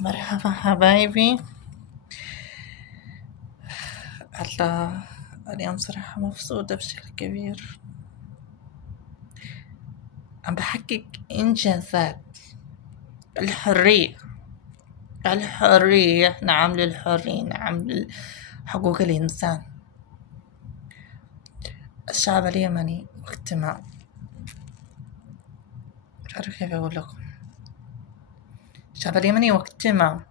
مرحبا حبايبي. الله، اليوم صراحة مبسوطة بشكل كبير. عم بحقق إنجازات. الحرية، الحرية، نعم للحرية، نعم لحقوق الإنسان. الشعب اليمني واجتماع، مش عارف كيف أقول لكم. الشعب اليمني واجتماع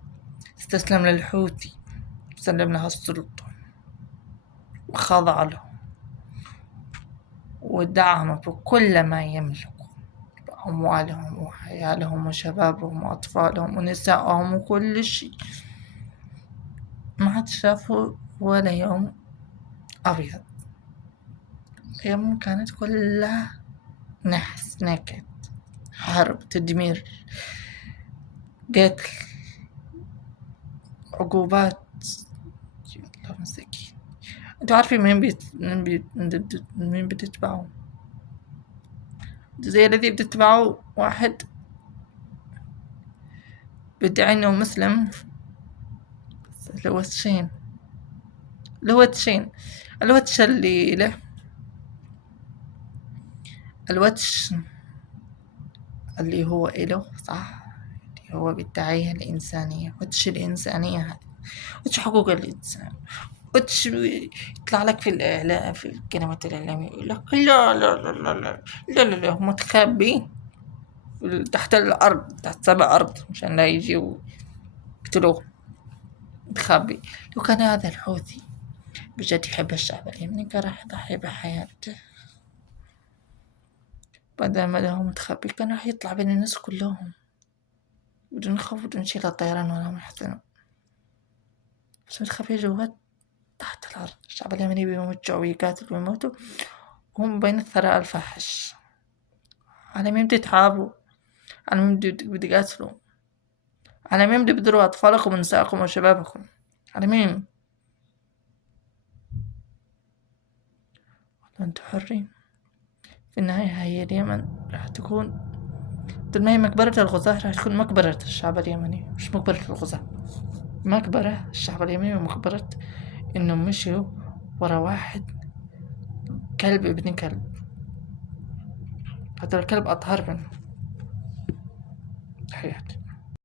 استسلم للحوثي، سلم لها السلطة وخضع له ودعم بكل ما يملك، أموالهم وعيالهم وشبابهم وأطفالهم ونسائهم وكل شيء. ما عاد شافوا ولا يوم أبيض. أيام كانت كلها نحس، نكد، حرب، تدمير، قتل، عقوبات. الله مساكين. انتوا عارفين مين بتتبعوا؟ زي الذي بتتبعوا واحد بيدعي انه مسلم، اللي هو الشين، الوتش اللي له الوتش اللي هو إله، صح؟ اللي هو بيدعيها الإنسانية، وتش الإنسانية هذه، وتش حقوق الإنسان، وتش يطلع لك في الإعلام، في الكلمات الإعلامية، يقول لك لا لا لا لا لا لا لا, لا. هم متخبين تحت الأرض، تحت 7 أرض، مشان لا يجي يقتلوه. متخبي. لو كان هذا الحوثي بجد يحب الشعب اليمني كان راح يضحي بحياته، بدل ما هو متخبي كان راح يطلع بين الناس كلهم بدون خوف، بدون شيل الطيران ولا محزن. بس متخبي جوا تحت الأرض. الشعب اليمني بيموت جوع ويقاتل ويموتوا وهم بين الثراء الفاحش. على مين بتتعبوا؟ على مين بتقاتلوا؟ على مين بتبذلوا أطفالكم ونسائكم وشبابكم؟ على مين؟ أنتوا حرين. في النهاية هي اليمن راح تكون، بدل ما هي مقبرة الغزاة راح تكون مقبرة الشعب اليمني، مش مقبرة الغزاة. مقبرة الشعب اليمني ومقبرة إنهم مشيوا ورا واحد كلب ابن كلب. هذا الكلب أطهر منه. تحياتي.